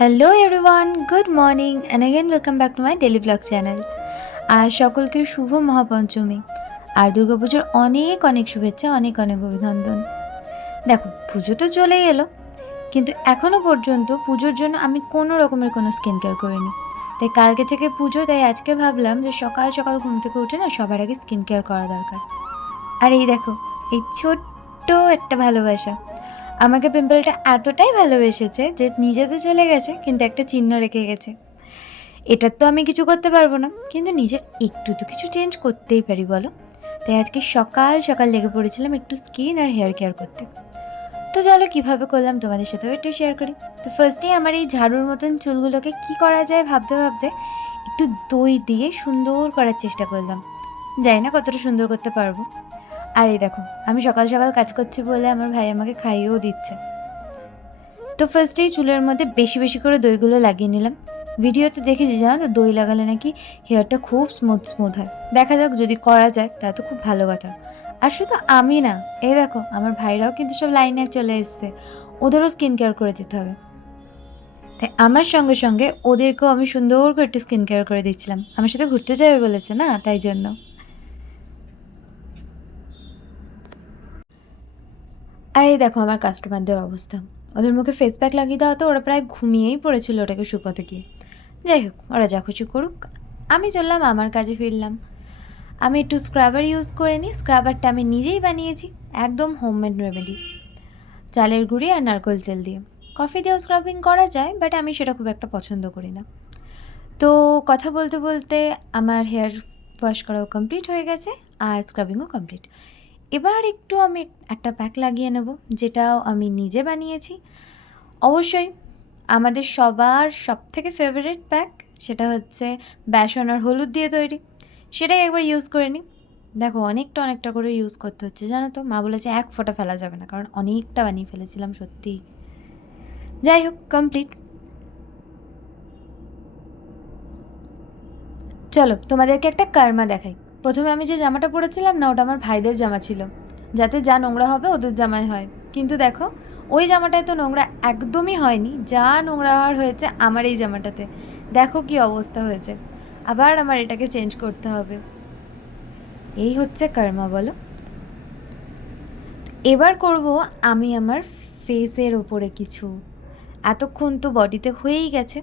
Hello everyone, good morning and again welcome back to my daily blog channel. আর সকলকে শুভ মহাপঞ্চমী আর দুর্গাপুজোর অনেক অনেক শুভেচ্ছা, অনেক অনেক অভিনন্দন। দেখো, পুজো তো চলেই এলো, কিন্তু এখনও পর্যন্ত পুজোর জন্য আমি কোনো রকমের কোনো স্কিন কেয়ার করিনি। তাই কালকে থেকে পুজো, তাই আজকে ভাবলাম যে সকাল সকাল ঘুম থেকে উঠে না সবার আগে স্কিন কেয়ার করা দরকার। আর এই দেখো, এই ছোট্ট একটা ভালোবাসা আমাকে পিম্পলটা এতটাই ভালোবেসেছে যে নিজে তো চলে গেছে, কিন্তু একটা চিহ্ন রেখে গেছে। এটার তো আমি কিছু করতে পারবো না, কিন্তু নিজের একটু তো কিছু চেঞ্জ করতেই পারি বলো। তাই আজকে সকাল সকাল লেগে পড়েছিলাম একটু স্কিন আর হেয়ার কেয়ার করতে। তো চলো কীভাবে করলাম তোমাদের সাথেও একটু শেয়ার করি। তো ফার্স্টেই আমার এই ঝাড়ুর মতন চুলগুলোকে কি করা যায় ভাবতে ভাবতে একটু দই দিয়ে সুন্দর করার চেষ্টা করলাম। জানি না কতটা সুন্দর করতে পারবো। আর এই দেখো, আমি সকাল সকাল কাজ করছি বলে আমার ভাই আমাকে খাইয়েও দিচ্ছে। তো ফার্স্টেই চুলের মধ্যে বেশি বেশি করে দইগুলো লাগিয়ে নিলাম। ভিডিওতে দেখেছি জানো তো, দই লাগালে নাকি হেয়ারটা খুব স্মুথ স্মুথ হয়। দেখা যাক, যদি করা যায় তা তো খুব ভালো কথা। আর শুধু আমি না, এই দেখো আমার ভাইরাও কিন্তু সব লাইনে চলে এসছে, ওদেরও স্কিন কেয়ার করে যেতে হবে। তাই আমার সঙ্গে সঙ্গে ওদেরকেও আমি সুন্দর করে একটু স্কিন কেয়ার করে দিচ্ছিলাম। আমার সাথে ঘুরতে যাবে বলেছে না, তাই জন্য। আর এই দেখো আমার কাস্টমারদের অবস্থা, ওদের মুখে ফেস প্যাক লাগিয়ে দেওয়া তো ওরা প্রায় ঘুমিয়েই পড়েছিল ওটাকে শুকোতে গিয়ে। যাই হোক, ওরা যা খুশি করুক, আমি চললাম আমার কাজে ফিরলাম। আমি একটু স্ক্রাবার ইউজ করে নিই। স্ক্রাবারটা আমি নিজেই বানিয়েছি, একদম হোমমেড রেমেডি, চালের গুঁড়ি আর নারকেল তেল দিয়ে। কফি দিয়েও স্ক্রাবিং করা যায়, বাট আমি সেটা খুব একটা পছন্দ করি না। তো কথা বলতে বলতে আমার হেয়ার ওয়াশ করাও কমপ্লিট হয়ে গেছে আর স্ক্রাবিংও কমপ্লিট। এবার একটু আমি একটা প্যাক লাগিয়ে নেব, যেটাও আমি নিজে বানিয়েছি। অবশ্যই আমাদের সবার সবথেকে ফেভারিট প্যাক, সেটা হচ্ছে বেসন আর হলুদ দিয়ে তৈরি। সেটাই একবার ইউজ করে নিই। দেখো, অনেকটা অনেকটা করে ইউজ করতে হচ্ছে জানো তো, মা বলেছে এক ফোঁটা ফেলা যাবে না, কারণ অনেকটা বানিয়ে ফেলেছিলাম সত্যি। যাই হোক, কমপ্লিট। চলো তোমাদেরকে একটা কার্মা দেখাই। প্রথমে আমি যে জামাটা পরেছিলাম না, ওটা আমার ভাইদের জামা ছিল, যাতে যা নোংরা হবে ওদের জামায় হয়। কিন্তু দেখো, ওই জামাটায় তো নোংরা একদমই হয়নি, যা নোংরা হওয়ার হয়েছে আমার এই জামাটাতে। দেখো কি অবস্থা হয়েছে। আবার আমার এটাকে চেঞ্জ করতে হবে। এই হচ্ছে কার্মা, বলো। এবার করব আমি আমার ফেসের ওপরে কিছু। এতক্ষণ তো বডিতে হয়েই গেছে,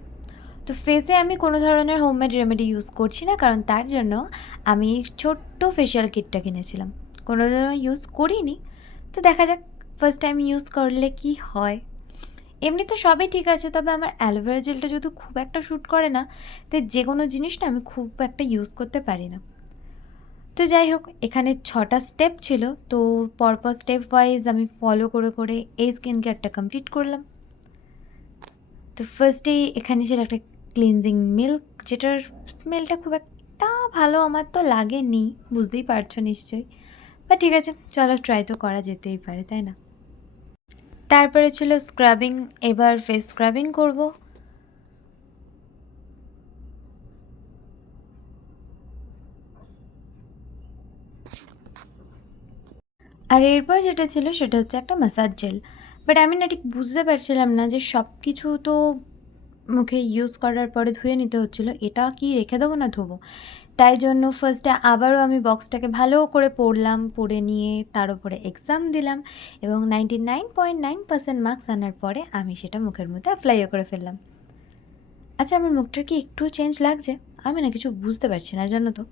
তো ফেসে আমি কোনো ধরনের হোমমেড রেমেডি ইউজ করছি না, কারণ তার জন্য আমি ছোট্ট ফেশিয়াল কিটটা কিনেছিলাম। কোনো দিনও ইউজ করিনি, তো দেখা যাক ফার্স্ট টাইম ইউজ করলে কি হয়। এমনি তো সবই ঠিক আছে, তবে আমার অ্যালোভেরা জেলটা যদি খুব একটা শ্যুট করে না, তাই যে কোনো জিনিস না আমি খুব একটা ইউজ করতে পারি না। তো যাই হোক, এখানে 6টা স্টেপ ছিল, তো পরপর স্টেপ ওয়াইজ আমি ফলো করে করে এই স্কিন কেয়ারটা কমপ্লিট করলাম। তো ফার্স্টেই এখানে ছিল একটা ক্লিনজিং মিল্ক, যেটার স্মেলটা খুব একটা ভালো আমার তো লাগেনি, বুঝতেই পারছো নিশ্চয়ই। বা ঠিক আছে, চলো ট্রাই তো করা যেতেই পারে, তাই না। তারপরে ছিল স্ক্রাবিং। এবার ফেস স্ক্রাবিং করব। আর এরপর যেটা ছিল সেটা হচ্ছে একটা ম্যাসাজ জেল। বাট আমি না ঠিক বুঝতে পারছিলাম না যে সব কিছু তো মুখে ইউজ করার পরে ধুয়ে নিতে হচ্ছিলো, এটা কি রেখে দেবো না ধোবো। তাই জন্য ফার্স্টে আবারও আমি বক্সটাকে ভালো করে পড়লাম, পড়ে নিয়ে তার উপরে এক্সাম দিলাম, এবং 99.9% মার্কস আনার পরে আমি সেটা মুখের মধ্যে অ্যাপ্লাইও করে ফেললাম। আচ্ছা, আমার মুখটার কি একটু চেঞ্জ লাগছে? আমি না কিছু বুঝতে পারছি না জানো তো।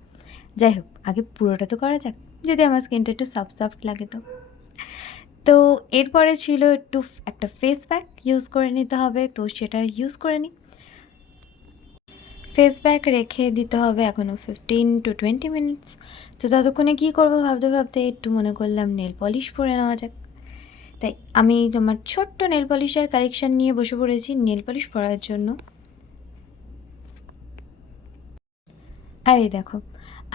যাই হোক, আগে পুরোটা তো করা যাক, যদি আমার স্কিনটা একটু সফট সফট লাগে তো। তো এরপরে ছিল একটু একটা ফেস প্যাক ইউজ করে নিতে হবে, তো সেটা ইউজ করে নিই। ফেস প্যাক রেখে দিতে হবে এখনও 15 to 20 মিনিটস। তো ততক্ষণে কী করবো ভাবতে ভাবতে একটু মনে করলাম নেল পলিশ পরে নেওয়া যাক। তাই আমি তোমার ছোট্ট নেল পলিশের কালেকশান নিয়ে বসে পড়েছি নেল পলিশ পরার জন্য। আর এই দেখো,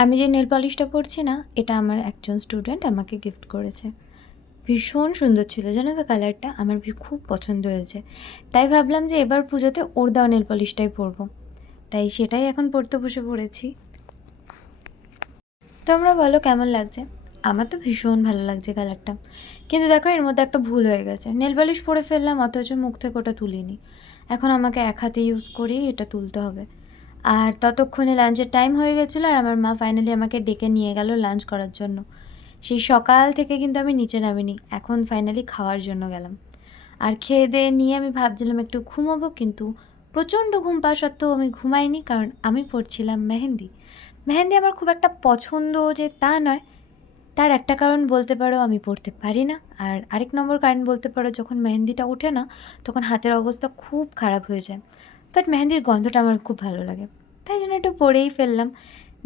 আমি যে নেল পলিশটা পরছি না, এটা আমার একজন স্টুডেন্ট আমাকে গিফট করেছে। ভীষণ সুন্দর ছিল জানো তো, কালারটা আমার খুব পছন্দ হয়েছে। তাই ভাবলাম যে এবার পুজোতে ওর দেওয়া নেল পলিশটাই পরবো, তাই সেটাই এখন পরতে বসে পড়েছি। তোমরা বলো কেমন লাগছে? আমার তো ভীষণ ভালো লাগছে কালারটা। কিন্তু দেখো, এর মধ্যে একটা ভুল হয়ে গেছে, নেল পলিশ পরে ফেললাম অথচ মুখ থেকে ওটা তুলিনি। এখন আমাকে এক হাতে ইউজ করেই এটা তুলতে হবে। আর ততক্ষণে লাঞ্চের টাইম হয়ে গেছিলো আর আমার মা ফাইনালি আমাকে ডেকে নিয়ে গেল লাঞ্চ করার জন্য। সেই সকাল থেকে কিন্তু আমি নিচে নামিনি, এখন ফাইনালি খাওয়ার জন্য গেলাম। আর খেয়ে দিয়ে নিয়ে আমি ভাবছিলাম একটু ঘুমোবো, কিন্তু প্রচণ্ড ঘুম পাওয়া সত্ত্বেও আমি ঘুমাইনি, কারণ আমি পড়ছিলাম মেহেন্দি। মেহেন্দি আমার খুব একটা পছন্দ যে তা নয়, তার একটা কারণ বলতে পারো আমি পড়তে পারি না, আর আরেক নম্বর কারণ বলতে পারো যখন মেহেন্দিটা ওঠে না তখন হাতের অবস্থা খুব খারাপ হয়ে যায়। বাট মেহেন্দির গন্ধটা আমার খুব ভালো লাগে, তাই জন্য একটু পরেই ফেললাম।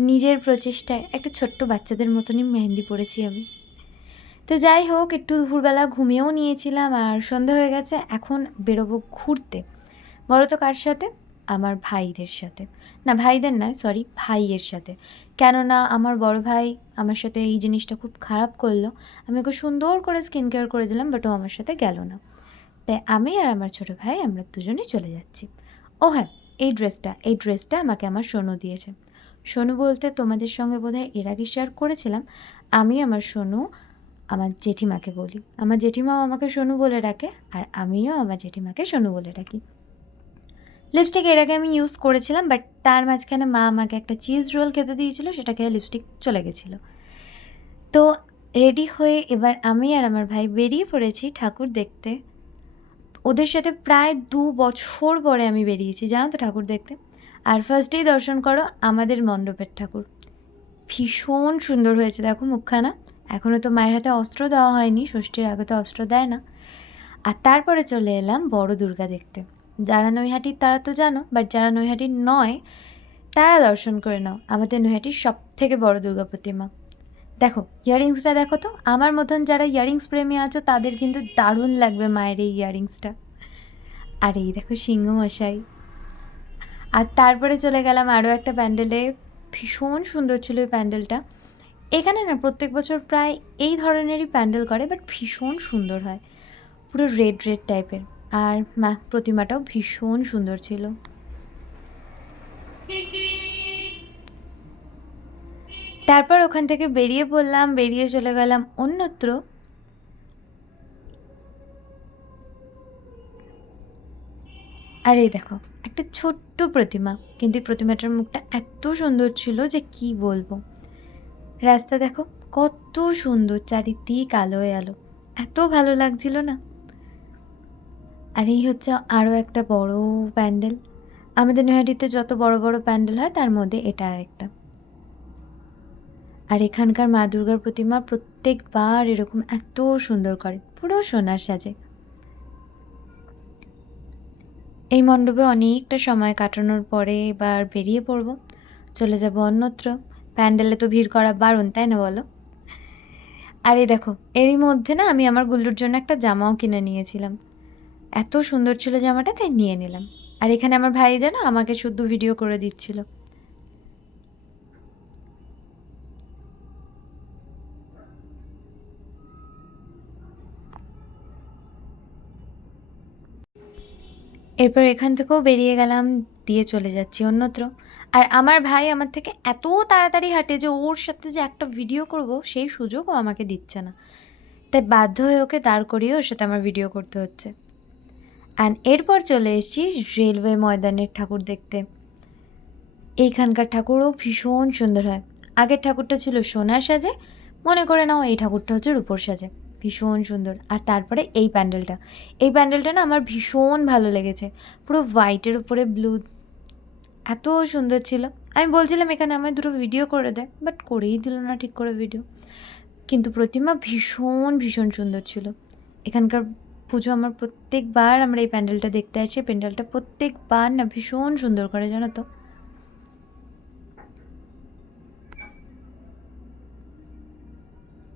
নিজের প্রচেষ্টায় একটা ছোট্ট বাচ্চাদের মতনই মেহেন্দি পড়েছি আমি। তো যাই হোক, একটু দুপুরবেলা ঘুমিয়েও নিয়েছিলাম আর সন্ধে হয়ে গেছে, এখন বেরোবো ঘুরতে। বলো তো কার সাথে? আমার ভাইদের সাথে। না, ভাইদের নয়, সরি, ভাইয়ের সাথে। কেননা আমার বড় ভাই আমার সাথে এই জিনিসটা খুব খারাপ করলো। আমি ওকে সুন্দর করে স্কিন কেয়ার করে দিলাম, বাট ও আমার সাথে গেল না। তাই আমি আর আমার ছোটো ভাই আমরা দুজনেই চলে যাচ্ছি। ও হ্যাঁ, এই ড্রেসটা আমাকে আমার সোনু দিয়েছে। সোনু বলতে তোমাদের সঙ্গে বোধহয় এর আগে শেয়ার করেছিলাম, আমি আমার সোনু আমার জেঠিমাকে বলি। আমার জেঠিমাও আমাকে সোনু বলে ডাকে, আর আমিও আমার জেঠিমাকে সোনু বলে ডাকি। লিপস্টিক এর আগে আমি ইউজ করেছিলাম, বাট তার মাঝখানে মা আমাকে একটা চিজ রোল খেতে দিয়েছিলো, সেটা খেয়ে লিপস্টিক চলে গেছিলো। তো রেডি হয়ে এবার আমি আর আমার ভাই বেরিয়ে পড়েছি ঠাকুর দেখতে। ওদের সাথে প্রায় 2 বছর পরে আমি বেরিয়েছি, জানো তো, ঠাকুর দেখতে। আর ফার্স্টেই দর্শন করো আমাদের মণ্ডপের ঠাকুর, ভীষণ সুন্দর হয়েছে। দেখো মুখখানা, এখনও তো মায়ের হাতে অস্ত্র দেওয়া হয়নি, ষষ্ঠীর আগে তো অস্ত্র দেয় না। আর তারপরে চলে এলাম বড় দুর্গা দেখতে। যারা নৈহাটির তারা তো জানো, বাট যারা নৈহাটির নয় তারা দর্শন করে নাও, আমাদের নৈহাটির সবথেকে বড় দুর্গা প্রতিমা। দেখো ইয়াররিংসটা দেখো তো, আমার মতন যারা ইয়াররিংস প্রেমী আছো তাদের কিন্তু দারুণ লাগবে মায়ের এই ইয়াররিংসটা। আর এই দেখো সিংহ মশাই। আর তারপরে চলে গেলাম আরও একটা প্যান্ডেলে, ভীষণ সুন্দর ছিল ওই প্যান্ডেলটা। এখানে না প্রত্যেক বছর প্রায় এই ধরনেরই প্যান্ডেল করে, বাট ভীষণ সুন্দর হয়, পুরো রেড রেড টাইপের। আর প্রতিমাটাও ভীষণ সুন্দর ছিল। তারপর ওখান থেকে বেরিয়ে পড়লাম, বেরিয়ে চলে গেলাম অন্যত্র। আর এই দেখো একটা ছোট্ট প্রতিমা, কিন্তু এই প্রতিমাটার মুখটা এত সুন্দর ছিল যে কি বলবো। রাস্তা দেখো কত সুন্দর, চারিদিক আলোয় আলো, এত ভালো লাগছিল না। আর এই হচ্ছে আরও একটা বড় প্যান্ডেল। আমাদের নৈহাটিতে যত বড় বড় প্যান্ডেল হয় তার মধ্যে এটা আরেকটা। আর এখানকার মা দুর্গার প্রতিমা প্রত্যেকবার এরকম এত সুন্দর করে, পুরো সোনার সাজে। এই মণ্ডপে অনেকটা সময় কাটানোর পরে এবার বেরিয়ে পড়ব, চলে যাব অন্যত্র। প্যান্ডেলে তো ভিড় করা বারণ, তাই না বলো? আর এই দেখো এরই মধ্যে না আমি আমার গুল্লুর জন্য একটা জামাও কিনে নিয়েছিলাম, এত সুন্দর ছিল জামাটা, তাই নিয়ে নিলাম। আর এখানে আমার ভাই যেন আমাকে শুধু ভিডিও করে দিচ্ছিল। এরপর এখান থেকেও বেরিয়ে গেলাম, দিয়ে চলে যাচ্ছি অন্যত্র। আর আমার ভাই আমার থেকে এত তাড়াতাড়ি হাঁটে যে ওর সাথে যে একটা ভিডিও করব সেই সুযোগও আমাকে দিচ্ছে না, তাই বাধ্য হয়ে ওকে দাঁড় করিয়ে ওর সাথে আমার ভিডিও করতে হচ্ছে। অ্যান্ড এরপর চলে এসেছি রেলওয়ে ময়দানের ঠাকুর দেখতে। এইখানকার ঠাকুরও ভীষণ সুন্দর হয়। আগের ঠাকুরটা ছিল সোনার সাজে, মনে করে নাও এই ঠাকুরটা হচ্ছে রূপোর সাজে, ভীষণ সুন্দর। আর তারপরে এই প্যান্ডেলটা না আমার ভীষণ ভালো লেগেছে, পুরো হোয়াইটের উপরে ব্লু, এত সুন্দর ছিল। আমি বলছিলাম এখানে আমার দুটো ভিডিও করে দেয়, বাট করেই দিল না ঠিক করে ভিডিও। কিন্তু প্রতিমা ভীষণ ভীষণ সুন্দর ছিল। এখানকার পুজো আমার প্রত্যেকবার আমরা এই প্যান্ডেলটা দেখতে আসি, প্যান্ডেলটা প্রত্যেকবার না ভীষণ সুন্দর করে, জানো তো।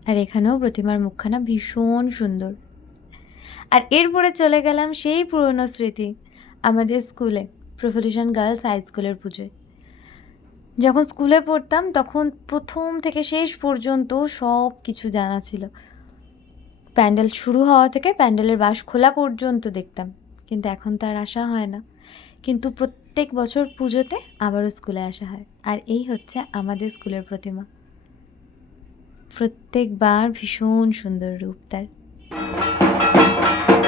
আর এখানেও প্রতিমার মুখখানা ভীষণ সুন্দর। আর এরপরে চলে গেলাম সেই পুরনো স্মৃতি, আমাদের স্কুলে প্রফুল্লেশন গার্লস হাই স্কুলের পুজোয়। যখন স্কুলে পড়তাম তখন প্রথম থেকে শেষ পর্যন্ত সব কিছু জানা ছিল, প্যান্ডেল শুরু হওয়া থেকে প্যান্ডেলের বাঁশ খোলা পর্যন্ত দেখতাম, কিন্তু এখন তার আসা হয় না। কিন্তু প্রত্যেক বছর পুজোতে আবারও স্কুলে আসা হয়। আর এই হচ্ছে আমাদের স্কুলের প্রতিমা, প্রত্যেকবার ভীষণ সুন্দর রূপ তার।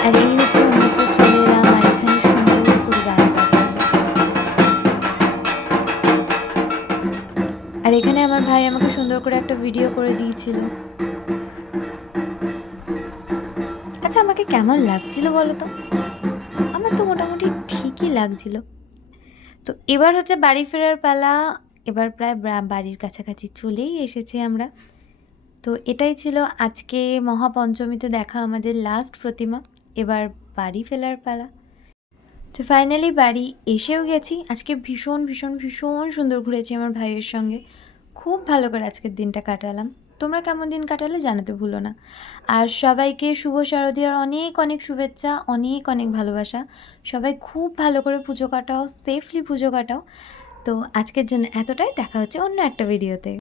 আর এই হচ্ছে অন্যত্র চলে এলাম, আর এখানে সুন্দর করে সুন্দর করে একটা ভিডিও করে দিয়েছিল। আচ্ছা, আমাকে কেমন লাগছিল বলো তো? আমার তো মোটামুটি ঠিকই লাগছিল। তো এবার হচ্ছে বাড়ি ফেরার পালা। এবার প্রায় বাড়ির কাছাকাছি চলেই এসেছি আমরা। তো এটাই ছিল আজকে মহাপঞ্চমীতে দেখা আমাদের লাস্ট প্রতিমা। এবার বাড়ি ফেরার পালা। তো ফাইনালি বাড়ি এসেও গেছি। আজকে ভীষণ ভীষণ ভীষণ সুন্দর ঘুরেছি আমার ভাইয়ের সঙ্গে। খুব ভালো করে আজকের দিনটা কাটালাম। তোমরা কেমন দিন কাটালে জানাতে ভুলো না। আর সবাইকে শুভ শারদীয়ার অনেক অনেক শুভেচ্ছা, অনেক অনেক ভালোবাসা। সবাই খুব ভালো করে পুজো কাটাও, সেফলি পুজো কাটাও। তো আজকের জন্য এতটাই। দেখা হচ্ছে অন্য একটা ভিডিওতে।